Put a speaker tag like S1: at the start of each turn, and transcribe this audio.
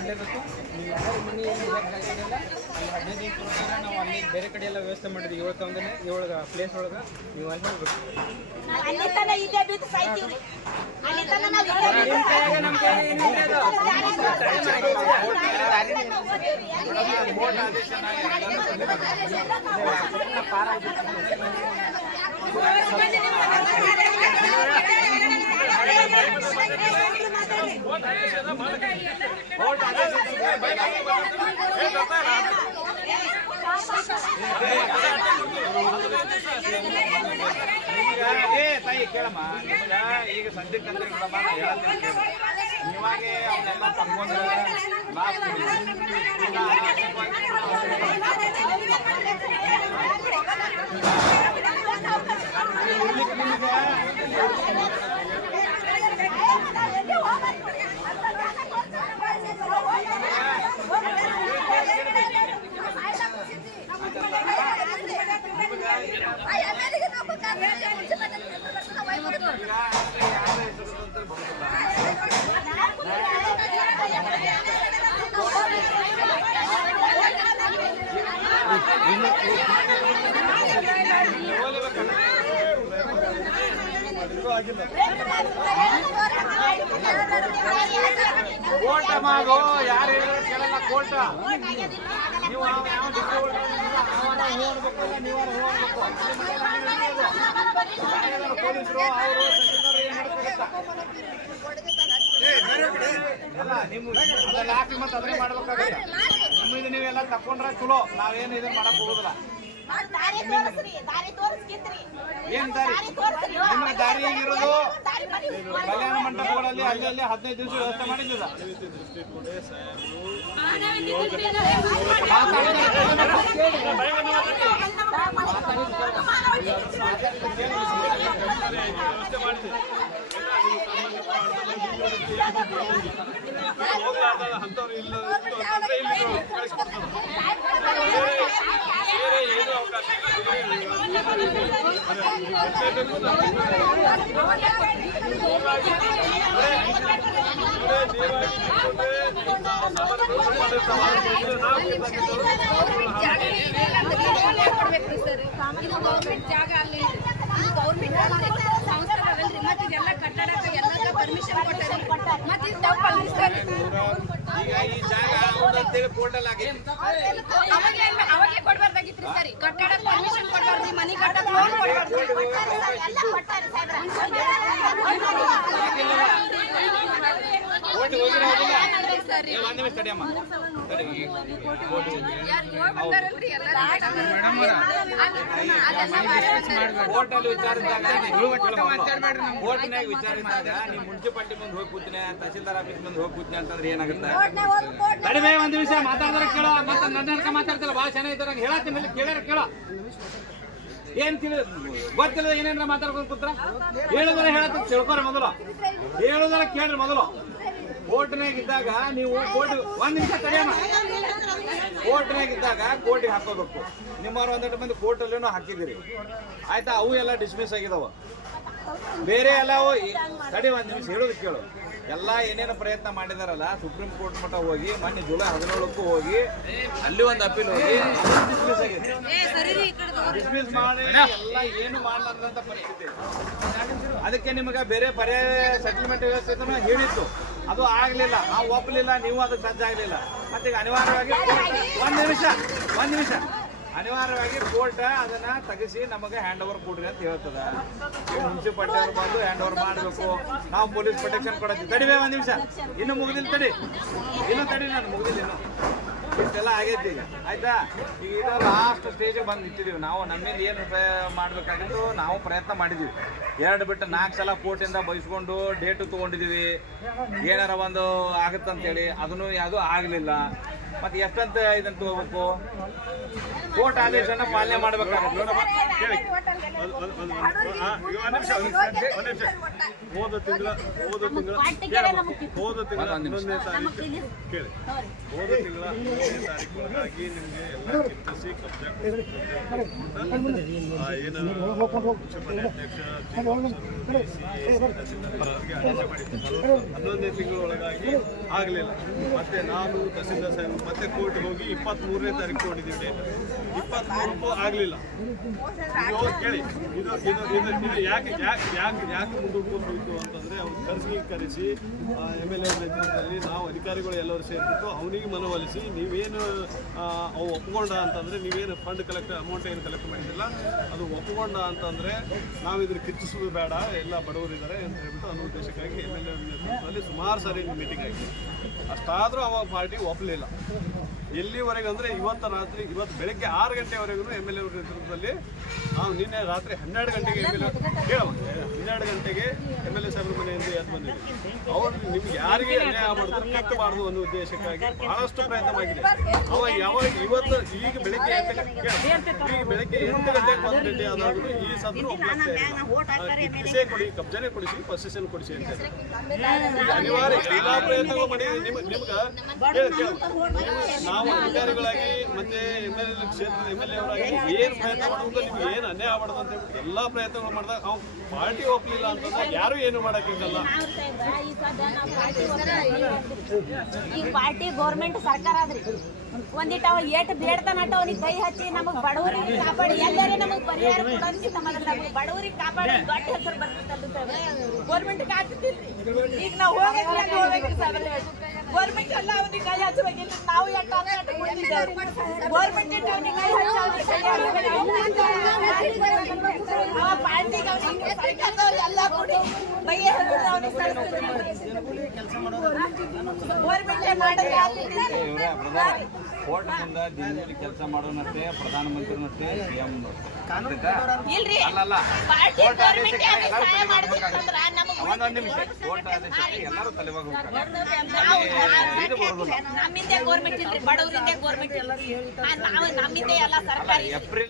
S1: ಮಾಡಲೇಬೇಕು. ಯಾರು ಅಲ್ಲಿ ಹದಿನೈದು ನಾವು ಅಲ್ಲಿ ಬೇರೆ ಕಡೆ ಎಲ್ಲ ವ್ಯವಸ್ಥೆ ಮಾಡಿದ್ವಿ. ಏಳು ಒಂದನೇ ಏಳು ಪ್ಲೇಸ್ ಒಳಗೆ ನೀವು ಅಲ್ಲಿ ಹೋಗ್ಬೇಕು.
S2: ಅಲ್ಲಿ ತನ ಇಲ್ಲೇ ಬಿದ್ದು ಸಾಯ್ತೀವ್ರಿ ಅಲ್ಲಿ ತನ ನಾವ್ ಇಲ್ಲೇ ಬಿದ್ದು
S1: ನಿಮ್ಮ ಕೈಯಾಗ ನಮ್ಮ ಕೈಯಾಗ ಏನಿಲ್ಲ ಅದು.
S3: ಏ ತಾಯಿ ಕೇಳಮ್ಮ ನಿಮ್ಗ ಈಗ ಸದ್ಯಕ್ಕೆ ಅಂದ್ರೆ ಬಿಡಮ್ಮ. ನೀವಾಗೆ ಅವನ್ನೆಲ್ಲ ತಗೊಂಡ್ರೆ ಲಾಸ್ಟ್ ಯಾರ ಹೆಸರು ಅಂತ ಬರೋದಿಲ್ಲ ಕೋಟ ಮಾಡೋ ಯಾರು ಹೇಳಿದ್ರು ಕೇಳಲ್ಲ ಕೋಟ. ನೀವು ಯಾವ ಅದೆಲ್ಲ ಹಾಕಿ ಮತ್ತೆ ನಿಮ್ಮಿಂದ ನೀವೆಲ್ಲ ತಕೊಂಡ್ರೆ ಚಲೋ. ನಾವೇನು ಇದನ್ನ ಮಾಡಕ್ ಹೋಗೋದಿಲ್ಲ.
S2: ದಾರಿ ತೋರಿಸ್ರಿ ದಾರಿ ತೋರಿಸ್ಕಿತ್ರಿ.
S3: ಏನ್ ದಾರಿ? ನಿಮ್ಮ ದಾರಿ
S2: ಮಾಡಿ
S3: ಕಲ್ಯಾಣ ಮಂಟಪಗಳಲ್ಲಿ ಅಲ್ಲಿ ಅಲ್ಲಿ ಹದಿನೈದು ದಿವಸ ವ್ಯವಸ್ಥೆ ಮಾಡಿದ್ದಿಲ್ಲ?
S4: ಗೌರ್ಮೆಂಟ್ ಜಾಗ ಅಲ್ಲಿ ಗೌರ್ಮೆಂಟ್ ಸಂಸ್ಥೆಗಳಲ್ರಿ ಮತ್ತೆ ಇದೆಲ್ಲ ಕಟ್ಟಡಕ್ಕೆ ಪರ್ಮಿಷನ್ ಕೊಟ್ಟಾರೆ ಮತ್ತೆ ಇದು ಸರ್
S3: ಈಗ ಈ ಜಾಗ ಅಂತೇಳಿ ಪೋರ್ಟಲ್ ಆಗೈತಿ ಕೋರ್ಟಲ್ಲಿ ವಿಚಾರಿಸಿದಾಗ ಕೋರ್ಟ್ನಾಗ ವಿಚಾರಿಸಿದಾಗ ನೀವು ಮುನ್ಸಿಪಾಲ್ಟಿ ಮುಂದೆ ಹೋಗಿ ಕೂತೀನಿ ತಹಸೀಲ್ದಾರ್ ಆಫೀಸ್ ಮುಂದೆ ಹೋಗಿ ಕೂತೀನಿ ಅಂತಂದ್ರೆ ಏನಾಗುತ್ತೆ? ಕಡಿಮೆ ಒಂದು ನಿಮಿಷ ಮಾತಾಡಿದ್ರೆ ಕೇಳ ಮತ್ತೆ ನನ್ನ ಮಾತಾಡ್ತಿಲ್ಲ ಭಾಳ ಚೆನ್ನಾಗಿದ್ದಾರೆ ಹೇಳತ್ತೀನಿ ಮೇಲೆ ಕೇಳ್ಯಾರ ಕೇಳ. ಏನ್ ತಿಳಿ ಗೊತ್ತಿಲ್ಲ ಏನೇನ್ರ ಮಾತಾಡ್ಕೊಂಡು ಪುತ್ರ ಹೇಳುದರ ಹೇಳತ್ತ ತಿಳ್ಕೊರಿ ಮೊದಲು. ಹೇಳುದರ ಕೇಳ್ರಿ ಮೊದಲು. ಕೋರ್ಟ್ನಾಗ ಇದ್ದಾಗ ನೀವು ಕೋರ್ಟ್ ಒಂದ್ ನಿಮಿಷ ತಡೆಯೋಣ ಕೋರ್ಟ್ನಾಗ ಇದ್ದಾಗ ಕೋರ್ಟಿಗೆ ಹಾಕೋಬೇಕು. ನಿಮ್ಮವ್ರು ಒಂದೆರಡು ಮಂದಿ ಕೋರ್ಟಲ್ಲೇನೋ ಹಾಕಿದಿರಿ ಆಯ್ತಾ? ಅವು ಎಲ್ಲ ಡಿಸ್ಮಿಸ್ ಆಗಿದಾವ. ಬೇರೆ ಎಲ್ಲ ತಡಿ ಒಂದ್ ನಿಮಿಷ ಹೇಳೋದು ಕೇಳು. ಎಲ್ಲ ಏನೇನು ಪ್ರಯತ್ನ ಮಾಡಿದಾರಲ್ಲ ಸುಪ್ರೀಂ ಕೋರ್ಟ್ ಮಟ್ಟ ಹೋಗಿ ಮೊನ್ನೆ ಜುಲೈ ಹದಿನೇಳಕ್ಕೂ ಹೋಗಿ ಅಲ್ಲಿ ಒಂದು ಅಪೀಲ್ ಹೋಗಿ ಡಿಸ್ಮಿಸ್ ಆಗಿದೆ ಡಿಸ್ಮಿಸ್ ಮಾಡಿ ಎಲ್ಲ ಏನು ಮಾಡಲಾರ್ದಂತ ಪರಿಸ್ಥಿತಿ. ಅದಕ್ಕೆ ನಿಮಗೆ ಬೇರೆ ಪರ್ಯಾಯ ಸೆಟಲ್ಮೆಂಟ್ ವ್ಯವಸ್ಥೆ ಹೇಳಿತ್ತು. ಅದು ಆಗಲಿಲ್ಲ. ನಾವು ಒಪ್ಪಲಿಲ್ಲ ನೀವು ಅದಕ್ಕೆ ಸಜ್ಜಾಗಲಿಲ್ಲ. ಮತ್ತೆ ಈಗ ಅನಿವಾರ್ಯವಾಗಿ ಒಂದು ಒಂದ್ ನಿಮಿಷ ಒಂದು ನಿಮಿಷ. ಅನಿವಾರ್ಯವಾಗಿ ಕೋರ್ಟ್ ಅದನ್ನ ತೆಗಿಸಿ ನಮಗೆ ಹ್ಯಾಂಡ್ ಓವರ್ ಕೊಡ್ರಿ ಅಂತ ಹೇಳ್ತದ. ಮುನ್ಸಿಪಾಲ್ಟಿ ಅವ್ರು ಬಂದು ಹ್ಯಾಂಡ್ ಓವರ್ ಮಾಡಬೇಕು. ನಾವು ಪೊಲೀಸ್ ಪ್ರೊಟೆಕ್ಷನ್ ಕೊಡತ್ತೀವಿ. ತಡಿವೆ ಒಂದ್ ನಿಮಿಷ. ಇನ್ನು ಮುಗಿದಿಲ್ಲ ತಡಿ. ಇನ್ನು ತಡಿ ನಾನು ಮುಗಿದಿಲ್ಲ ಇನ್ನು. ಇಷ್ಟೆಲ್ಲ ಆಗೈತಿ ಈಗ. ಆಯ್ತಾ? ಈಗ ಇದು ಲಾಸ್ಟ್ ಸ್ಟೇಜಿಗೆ ಬಂದು ನಿಂತಿದ್ದೀವಿ ನಾವು. ನಮ್ಮಿಂದ ಏನು ಮಾಡ್ಬೇಕಾಗಿತ್ತು ನಾವು ಪ್ರಯತ್ನ ಮಾಡಿದ್ವಿ. ಎರಡು ಬಿಟ್ಟು ನಾಲ್ಕು ಸಲ ಕೋರ್ಟಿಂದ ಬಯಸ್ಕೊಂಡು ಡೇಟು ತೊಗೊಂಡಿದ್ದೀವಿ ಏನಾರ ಒಂದು ಆಗುತ್ತಂತೇಳಿ. ಅದನ್ನು ಯಾವುದೂ ಆಗಲಿಲ್ಲ. ಮತ್ತೆ ಎಷ್ಟಂತ ಇದನ್ನ ತಗೋಬೇಕು? ಕೋರ್ಟ್ ಆದೇಶನ ಪಾಲನೆ ಮಾಡ್ಬೇಕಾಗುತ್ತೆ.
S5: ಹೋದ ತಿಂಗಳ ಹೋದ ತಿಂಗಳ. ಹೋದ. ಹನ್ನೊಂದನೇ ತಾರೀಕು. ಕೇಳಿ. ಹೋದ ತಿಂಗಳ ಹನ್ನೊಂದನೇ ತಾರೀಕು ಒಳಗಾಗಿ ನಿಮಗೆ ಎಲ್ಲ ಆದೇಶ ಹನ್ನೊಂದನೇ ತಿಂಗಳ ಒಳಗಾಗಿ ಆಗಲಿಲ್ಲ. ಮತ್ತೆ ನಾನು ತಹಸೀಲ್ದಾರ್ ಸಾಹೇಬ್ ಮತ್ತೆ ಕೋರ್ಟ್ಗೆ ಹೋಗಿ ಇಪ್ಪತ್ತ್ ಮೂರನೇ ತಾರೀಕು ಕೊಟ್ಟಿದ್ದೀವಿ ಡೇಟ್ ಇಪ್ಪತ್ತ್ಮೂರಕ್ಕೂ ಆಗಲಿಲ್ಲ. ಇದು ಕೇಳಿ, ಇದು ಇದು ಯಾಕೆ ಯಾಕೆ ಯಾಕೆ ಯಾಕೆ ಮುಂದೂಡ್ಕೊಂಡು ಹೋಯ್ತು ಅಂತಂದ್ರೆ ಅವ್ರು ಖರ್ಚಿಗೆ ಕರೆಸಿ ಎಂ ಎಲ್ ಎ ನೇತೃತ್ವದಲ್ಲಿ ನಾವು ಅಧಿಕಾರಿಗಳು ಎಲ್ಲರೂ ಸೇರಿಬಿಟ್ಟು ಅವನಿಗೆ ಮನವೊಲಿಸಿ, ನೀವೇನು ಅವು ಒಪ್ಕೊಂಡ ಅಂತಂದ್ರೆ ನೀವೇನು ಫಂಡ್ ಕಲೆಕ್ಟ್ ಅಮೌಂಟ್ ಏನು ಕಲೆಕ್ಟ್ ಮಾಡಿದಿಲ್ಲ ಅದು ಒಪ್ಕೊಂಡ ಅಂತಂದ್ರೆ ನಾವು ಇದ್ರ ಕಿಚ್ಚಿಸೋದು ಬೇಡ, ಎಲ್ಲ ಬಡವರಿದ್ದಾರೆ ಅಂತ ಹೇಳ್ಬಿಟ್ಟು ಅನ್ನೋ ಉದ್ದೇಶಕ್ಕಾಗಿ ಎಂ ಎಲ್ ಎ ನೇತೃತ್ವದಲ್ಲಿ ಸುಮಾರು ಸಾರಿ ಮೀಟಿಂಗ್ ಆಗಿದೆ ಅಷ್ಟಾದರೂ ಅವಾಗ ಪಾರ್ಟಿ ಒಪ್ಪಲಿಲ್ಲ ಎಲ್ಲಿವರೆಗೆ ಅಂದ್ರೆ ಇವತ್ತು ರಾತ್ರಿ, ಇವತ್ತು ಬೆಳಗ್ಗೆ ಆರು ಗಂಟೆವರೆಗೂ ಎಂ ಎಲ್ ಎ ನೇತೃತ್ವದಲ್ಲಿ ನಾವು ನಿನ್ನೆ ರಾತ್ರಿ ಹನ್ನೆರಡು ಗಂಟೆಗೆ ಎಂ ಎಲ್ ಹನ್ನೆರಡು ಗಂಟೆಗೆ ಎಂ ಎಲ್ ಎ ಸಾಹೇಬ್ರ ಮನೆಯಿಂದ ಎದ್ದು ಬಂದಿದ್ದೀವಿ ಅವರು ನಿಮ್ಗೆ ಯಾರಿಗೆ ಅನ್ಯಾಯ ಮಾಡಿದ್ರು ಕಟ್ಟಬಾರ್ದು ಅನ್ನೋ ಉದ್ದೇಶಕ್ಕಾಗಿ ಬಹಳಷ್ಟು ಪ್ರಯತ್ನವಾಗಿದೆ ಅವ ಯಾವಾಗ ಇವತ್ತು ಈಗ ಬೆಳಗ್ಗೆ. ಈಗ ಬೆಳಗ್ಗೆ ಎಂಟು ಗಂಟೆಗೆ ಒಂದು ಗಂಟೆ ಆದಾಗಲೂ ಈ ಕಿಸೆ ಕೊಡಿ, ಕಬ್ಜಾನೆ ಕೊಡಿಸಿ, ಪೊಸಿಷನ್ ಕೊಡಿಸಿ ಅಂತ ಅನಿವಾರ್ಯ ಎಲ್ಲಾ ಪ್ರಯತ್ನಗಳು ಮಾಡಿ ನಿಮ್ಗೆ ನಿಮ್ಗೆ ಅಧಿಕಾರಿಗಳಾಗಿ ಮತ್ತೆ ಎಂ ಎಲ್ ಎ ಕ್ಷೇತ್ರದ ಎಂ ಅವರಾಗಿ ಏನು ಪ್ರಯತ್ನ ಮಾಡಬೇಕು, ನಿಮ್ಗೆ ಏನು ಅನ್ಯಾಯ ಮಾಡದು ಅಂತ ಹೇಳ್ಬಿಟ್ಟು ಎಲ್ಲಾ ಪ್ರಯತ್ನಗಳು ಮಾಡಿದಾಗ ಅವ್ನು ಪಾರ್ಟಿ ಒಪ್ಪಲಿಲ್ಲ ಅಂತಂದ್ರೆ ಯಾರು ಏನು ಮಾಡಕ್ಕಾಗಲ್ಲ.
S2: ಈ ಪಾರ್ಟಿ ಗೌರ್ಮೆಂಟ್ ಸರ್ಕಾರ ಆದ್ರಿ. ಒಂದಿಟ್ಟು ಅವ ಏಟ್ ಬೇಡ್ತಾನಟ ಅವ್ನಿಗೆ ಕೈ ಹಚ್ಚಿ ನಮಗ್ ಬಡವರಿಗೆ ಕಾಪಾಡಿ, ಎಲ್ಲರೇ ನಮಗ್ ಪರಿಹಾರ ಕೊಡೋದಕ್ಕಿಂತ ಮೊದಲು ಬಡವರಿಗೆ ಕಾಪಾಡಿ, ದೊಡ್ಡ ಹೆಸರು ಬರ್ತೈತಲ್ಲ ಗೌರ್ಮೆಂಟ್ ಆಗ್ತಿಲ್ರಿ ಈಗ ನಾವು ಅಲ್ಲಿ ಹೋಗ್ಬೇಕ್ರಿ ಸಾಹೇಬ್ರೆ. ಗೌರ್ಮೆಂಟ್ ಎಲ್ಲ ಅವ್ನಿಗೆ ಕೈ ಹಚ್ಚಬೇಕಿಲ್ಲ ನಾವು ಗೌರ್ಮೆಂಟ್ ಅವ್ನಿಗೆ ಕೈ ಹಚ್ಚಿ ಎಲ್ಲ? ಕೂಡಿ. ಅವ್ನಿಗೆ ಮಾಡಿದ್ರೆ
S3: ಕೆಲಸ ಮಾಡೋನಷ್ಟೇ ಪ್ರಧಾನಮಂತ್ರಿನಷ್ಟೇ ಸಿಎಂ
S2: ಇಲ್ರಿ.
S3: ಅಲ್ಲಲ್ಲ
S2: ಪಾರ್ಟಿ
S3: ಕೋರ್ಟ್ ಆದೇಶಕ್ಕೆ ಎಲ್ಲರೂ ಒಂದೊಂದು ನಿಮಿಷ. ಕೋರ್ಟ್ ಆದೇಶಕ್ಕೆ ಎಲ್ಲರೂ
S2: ನಮ್ಮಿಂದೆ ಗೌರ್ಮೆಂಟ್ ಇಲ್ರಿ ಬಡವರಿಂದ ಗೌರ್ಮೆಂಟ್ ಇಲ್ಲ ನಾವು ನಮ್ಮಿಂದೆ ಎಲ್ಲ ಸರ್ಕಾರಿ
S3: ಏಪ್ರಿಲ್